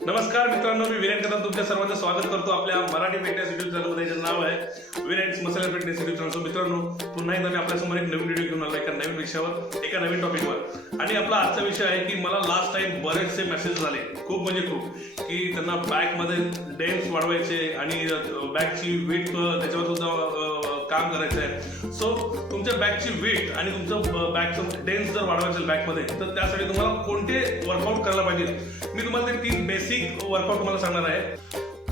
नमस्कार मित्रांनो, मी वीरेन कदम तुमच्या सर्वांचं स्वागत करतो आपल्या मराठी फिटनेस युट्यूब चॅनलमध्ये. ज्याचं नाव आहे Viren's muscle fitness YouTube channel. So मित्रांनो, पुन्हा एकदा मी आपल्यासमोर एक नवीन व्हिडिओ घेऊन आलो एका नवीन विषयावर, एका नवीन टॉपिकवर. आणि आपला आजचा विषय आहे की मला लास्ट टाइम बरेचसे मेसेज झाले, खूप म्हणजे खूप, की त्यांना बॅकमध्ये डेन्स वाढवायचे आणि बॅकची वेट त्याच्यावर सुद्धा काम करायचं आहे. सो तुमच्या बॅकची वेट आणि तुमचं बॅकचं डेन्स जर वाढवायचं असेल बॅकमध्ये, तर त्यासाठी तुम्हाला कोणते वर्कआउट करायला पाहिजे, मी तुम्हाला ते 3 बेसिक वर्कआउट तुम्हाला सांगणार आहे.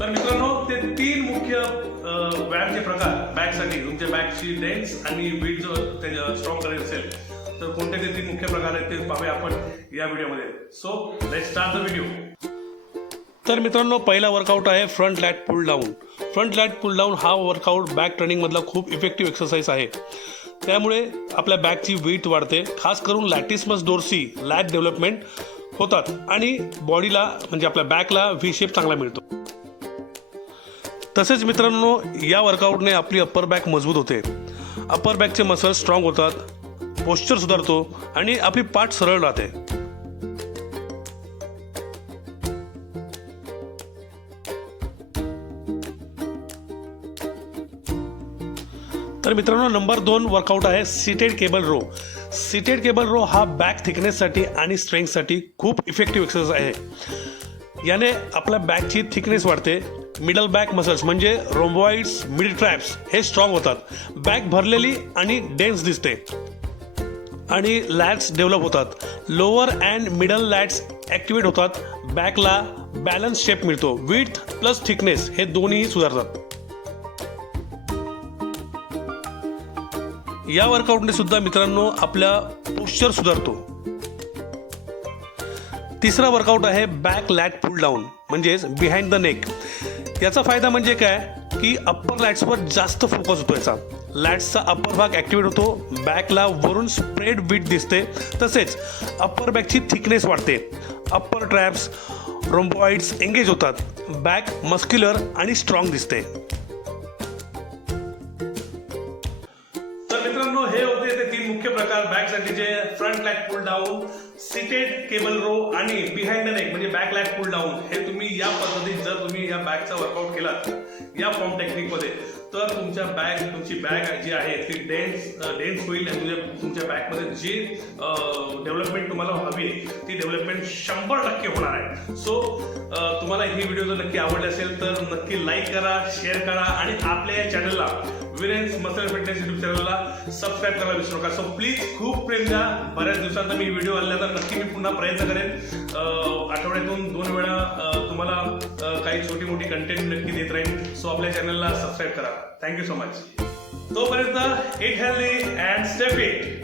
तर मित्रांनो, ते 3 मुख्य व्यायामचे प्रकार बॅकसाठी, तुमच्या बॅकची डेन्स आणि वेट जर ते स्ट्रॉंग करायचं असेल तर कोणते ते 3 मुख्य प्रकार आहेत ते पाहूया आपण या व्हिडिओमध्ये. So let's start the video. तर मित्रांनो, पहिला वर्कआउट आहे फ्रंट लॅट पुल डाऊन. फ्रंट लॅट पुल डाऊन हा वर्कआउट बॅक ट्रेनिंगमधला खूप इफेक्टिव्ह एक्सरसाइज आहे. त्यामुळे आपल्या बॅकची वेट वाढते, खास करून लॅटिसिमस डोर्सी लॅट डेव्हलपमेंट होतात आणि बॉडीला म्हणजे आपल्या बॅकला व्ही शेप चांगला मिळतो. तसेच मित्रांनो, या वर्कआउटने आपली अप्पर बॅक मजबूत होते, अप्पर बॅकचे मसल स्ट्रॉंग होतात, पोश्चर सुधारतो आणि आपली पाठ सरळ राहते. तर मित्रांनो, नंबर 2 वर्कआउट आहे seated cable row. Seated cable row हा बॅक थिकनेससाठी आणि स्ट्रेंथसाठी खूप इफेक्टिव्ह एक्सरसाइज आहे. याने आपल्या बॅकची थिकनेस वाढते, मिडल बॅक मसल्स म्हणजे रोम्बॉइड्स, मिड ट्रॅप्स हे स्ट्रॉंग होतात, बॅक भरलेली आणि डेन्स दिसते आणि लॅट्स डेव्हलप होतात, lower and middle lats activate होतात, बॅकला बॅलन्स शेप मिळतो, विड्थ प्लस थिकनेस हे दोन्ही सुधारतात. या वर्कआउटने सुद्धा मित्रांनो आपला पोश्चर सुधारतो. तिसरा वर्कआउट आहे बॅक लॅट पुल डाऊन म्हणजेच बिहाइंड द नेक. याचा फायदा म्हणजे काय की अप्पर लॅट्सवर जास्त फोकस होतो. याचा लॅट्सचा अप्पर भाग ॲक्टिवेट होतो, बॅकला वरून स्प्रेड विड्थ दिसते, तसेच अप्पर बॅकची थिकनेस वाढते, अप्पर ट्रॅप्स रोम्बॉइड्स एंगेज होतात, बॅक मस्क्युलर आणि स्ट्रॉंग दिसते. मित्रांनो, हे होते ते 3 मुख्य प्रकार बॅकसाठीचे: फ्रंट लॅट पुल डाऊन, सीटेड केबल रो आणि बिहाइंड द नेक म्हणजे बॅक लॅट पुल डाऊन. हे तुम्ही या पद्धतीत जर तुम्ही या बॅकचा वर्कआउट केला या फॉर्म टेक्निकमध्ये, तर तुमची बॅक जी आहे ती डेन्स होईल आणि तुमच्या बॅकमध्ये जी डेव्हलपमेंट तुम्हाला हवी ती डेव्हलपमेंट 100% होणार आहे. सो तुम्हाला ही व्हिडिओ जर नक्की आवडली असेल तर नक्की लाईक करा, शेअर करा आणि आपल्या या चॅनलला वीरेन्स मसल फिटनेस युट्यूब चॅनलला सबस्क्राईब करायला विसरू नका. सो प्लीज खूप प्रेम द्या. बऱ्याच दिवसांना मी व्हिडिओ आल्यानंतर नक्की मी पुन्हा प्रयत्न करेन, आठवड्यातून 2 वेळा तुम्हाला काही छोटी मोठी कंटेंट नक्की देत राहीन. सो आपल्या चॅनलला सबस्क्राईब करा. Thank you so much. तोपर्यंत eat healthy and stay fit.